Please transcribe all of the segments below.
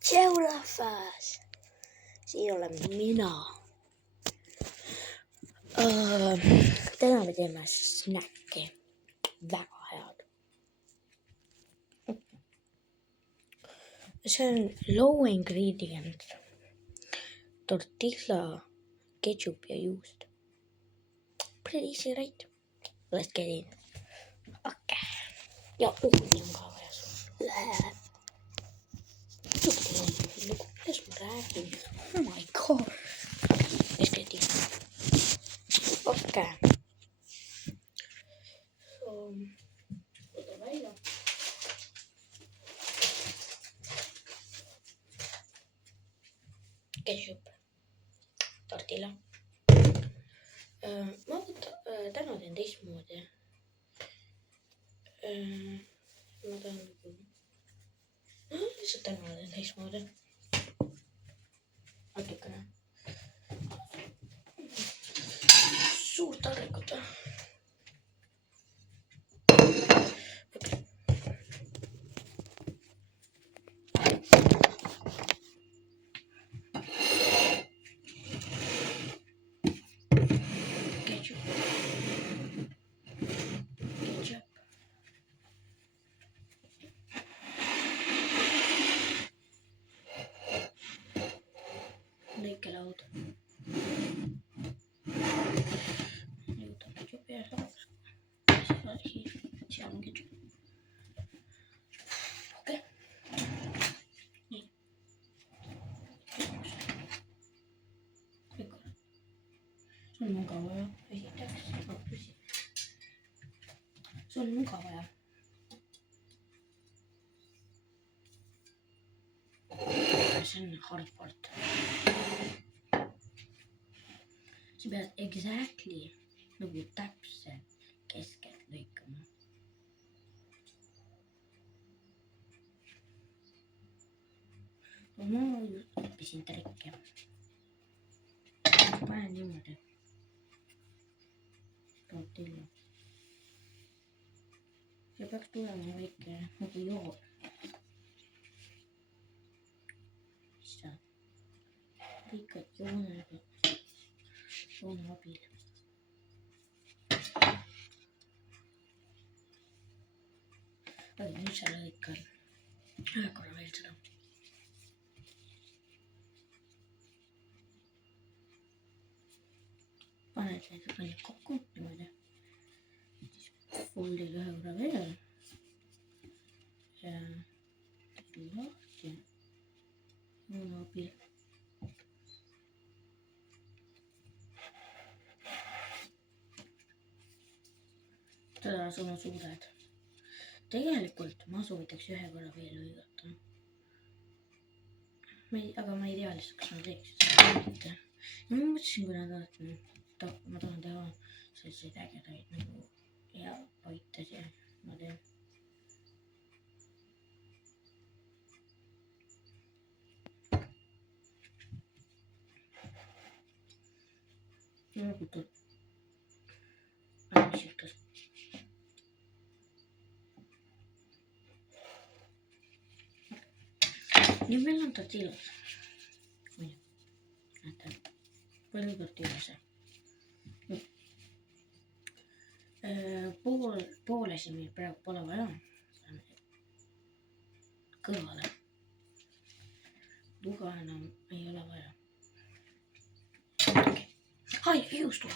tšau rahvas, siin olen mina. Täna me teeme snäkki, väga head. See on low ingredient, tortilla, ketchup ja juust. Pretty easy, right? Let's get in. Okay. Ja uudin ka veel. Kuidas ma räägin? Oh my god. Let's get in. Okay. Võta välja. Ketchup, tortilla. Ma täna teen teistmoodi. Ma tahan lihtsalt täna teen teistmoodi. Natukene. Suurt taldrikut. Lõikelaud. Nüüd on ketšupi ja samas. Seal on ketšup. Okei. Nii. Kõik on. See on mugav vaja. Esiteks. See on mugav vaja. See on hard part. Sa pead exactly nagu täpselt keskelt lõikama. Ma õppisin trikke. Panen niimoodi. Tortilla. See peaks tulema väike nagu joon. Sa lõikad joone abil. Aga nüüd sa lõikad ühe korra veel seda. Paned need kokku niimoodi. Siis foldid ühe korra veel. Ja lahti. Joone abil. Seda sa suudad. Tegelikult ma soovitaks ühe korra veel lõigata. Aga ma ei tea lihtsalt, kas ma teeks seda. Ja ma mõtlesin, kui nad ma tahan teha selliseid ägedaid nagu ja paitasi ja ma teen. Nagu siukas. Nüüd meil on tortillas. Näete, palju tortillase. Poolesi meil praegu pole vaja. Kõrvale. Tuga enam ei ole vaja. Ai, juustu.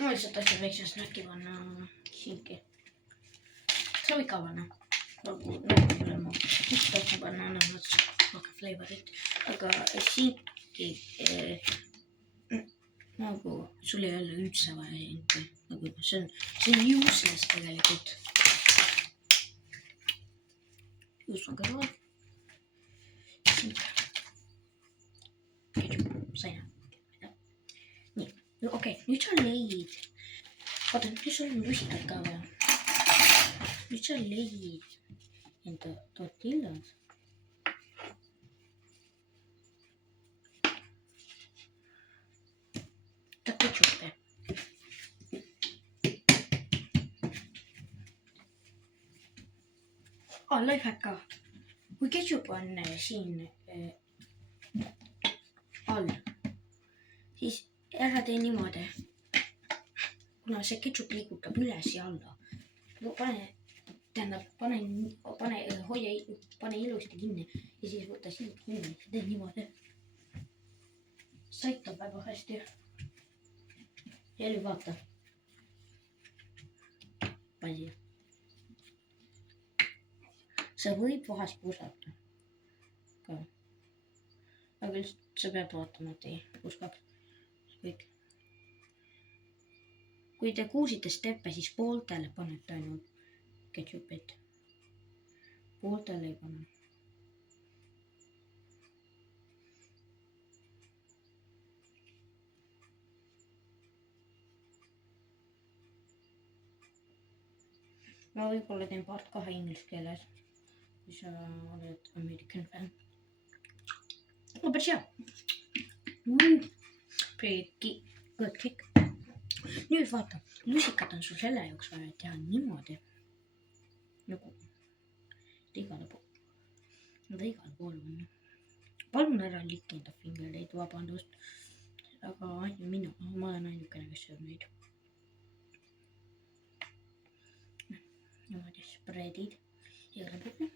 Ma lihtsalt tahtsin väikse snäki panna siinki. See võib ka panna. Nagu ma tahtsin panna annavad rohkem flavorit. Aga siinki nagu sul ei ole üldse vaja siinki. See on useless tegelikult. Juus on kõrval. Ketšup, saina. Nii, okei, nüüd sa leid. Vaata, nüüd sul on rusikad ka vaja. Nüüd sa leid enda tortillas. ketšupi. Lifehack ka. Kui ketšup on siin all, siis ära tee niimoodi. Kuna see ketšup liigutab üles ja alla. Pane ilusti kinni ja siis võta siit kinni ja tee niimoodi. Saitab väga hästi. Jälgi vaata. Pani. See võib vahest puskata. Aga lihtsalt sa pead vaatama, et ei puskab. Kõik. Kui te kuulsite steppe, siis pooltele panete ainult ketšupit. Pooltele ei pane. Ma võib-olla teen part 2 inglise keeles, kui sa oled American fan. Aga päris hea. Pretty good kick. Nüüd vaata, lusikat on sul selle jaoks vaja teha niimoodi. Nagu igale pool. Nad igale pool on. Palun ära lick enda fingerleid, vabandust. Aga ma olen ainukene, kes sööb neid. Niimoodi spreadid igale pool.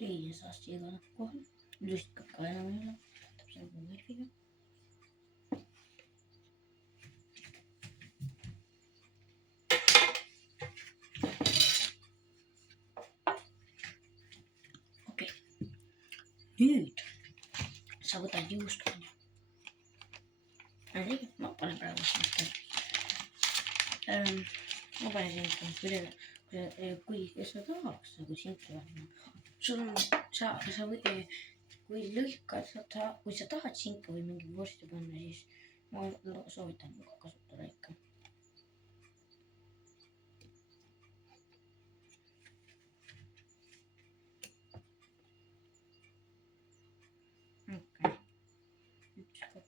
Liisast igale kohal. Lusikad ka enam ei ole. Täpselt nagu Elfiga. Okei. Nüüd sa võtad juustu. Ma panen praegu seda. Ma panen siin kui sa tahaks nagu sinki vähema. Sul on, kui sa tahad sinka või mingi vorsti panna, siis ma soovitan kasutada ikka. Okay. 1, 2.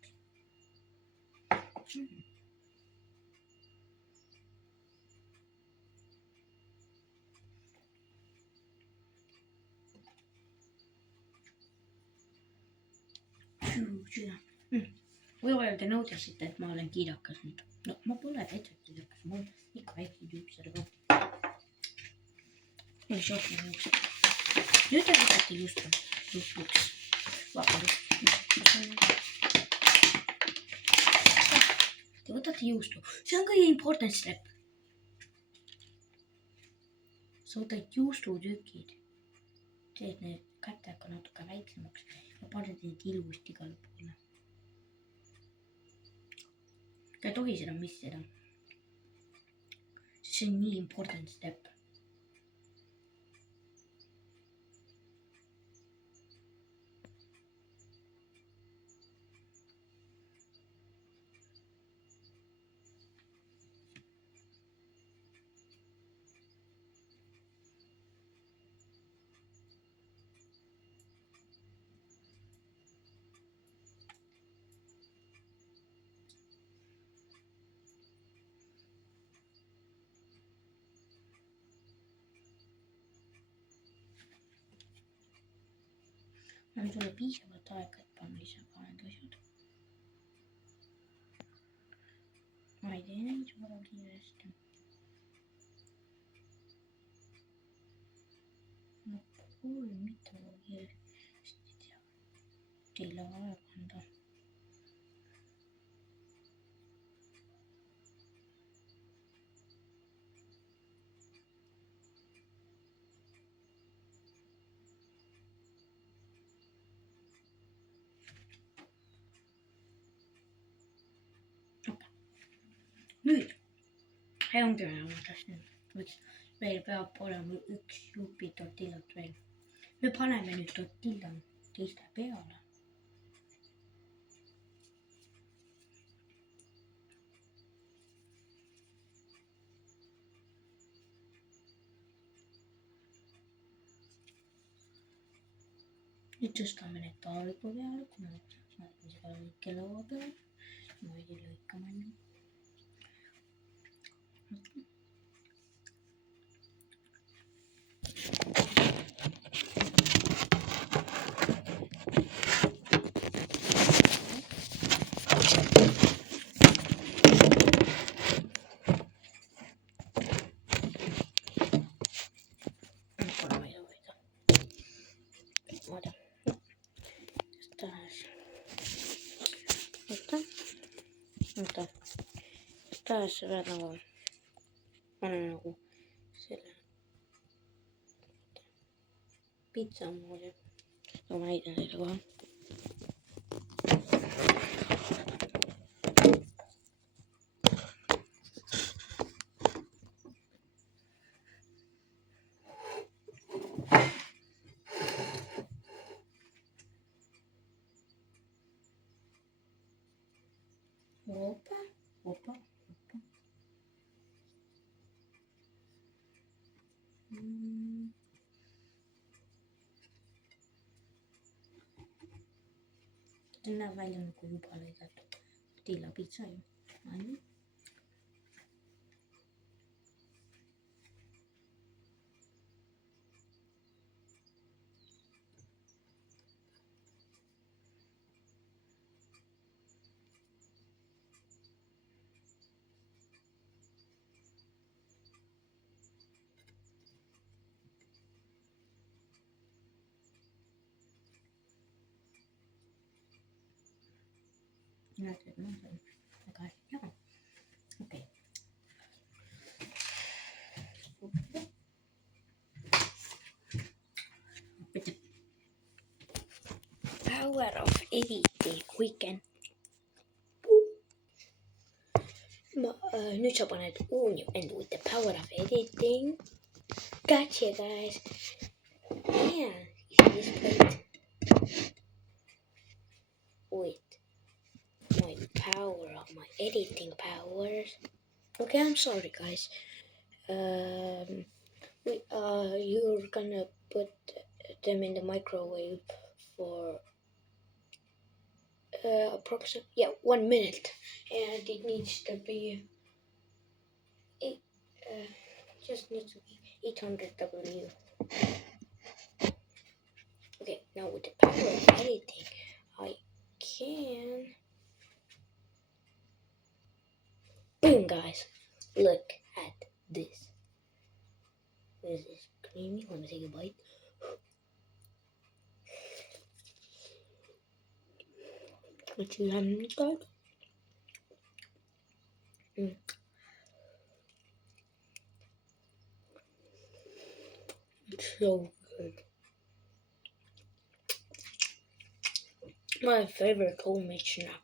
Võib-olla te nõudesite, et ma olen kiidakas nüüd. No ma pole täitsa kiidakas, ma olen ikka väike tüüp sellega. Nüüd šootime juuksed. Nüüd te võtate juustuks. Vabandust. Te võtate juustu. See on kõige important step. Sa võtad juustutükid. Teed need kätega natuke väiksemaks ja paned need ilusti igale poole. Ta ei tohi seda missida. See on nii important step. On sulle piisavalt aega, et panna ise ka need asjad. Ma ei tee neid väga kiiresti. No kuule, mitte väga kiiresti teha. Teile aega anda. nüüd see ongi ma tahtsin, et meil peab olema üks jupi tortillat veel. me paneme nüüd tortilla teiste peale. nüüd tõstame need taliku peale, kuna ma panen seda lõike laua peale. ma veidi lõikama enne. taas seda nagu panen nagu selle pitsa moodi. ma näitan teile kohe. Opa, opa, opa. See näeb välja nagu juba lõigatud tortillapitsa ju. näed, et ma saan väga hästi teha. okei. Power of editing weekend. Nüüd sa paned on you and with the power of editing. Gotcha guys. Yeah, this plate. With my power of my editing powers. Okay, I'm sorry guys. You're gonna put them in the microwave for approximately 1 minute, and it needs to be just needs to be 800 W. Okay, now with the power of editing, I can. Boom, guys! Look at this. This is creamy. Let me take a bite. What you having, guys? It's so good. My favorite homemade snack.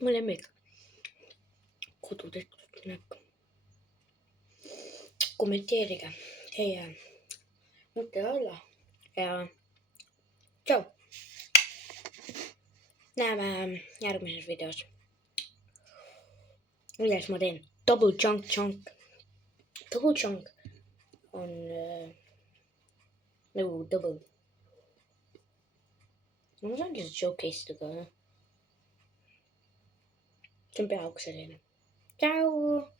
mu lemmik kodutehtud snack. kommenteerige teie mõtted alla ja tšau. näeme järgmises videos, milles ma teen double chunk. Double chunk on nagu double. ma saangi seda showcase ida ka. see on peaaegu selline. tšau.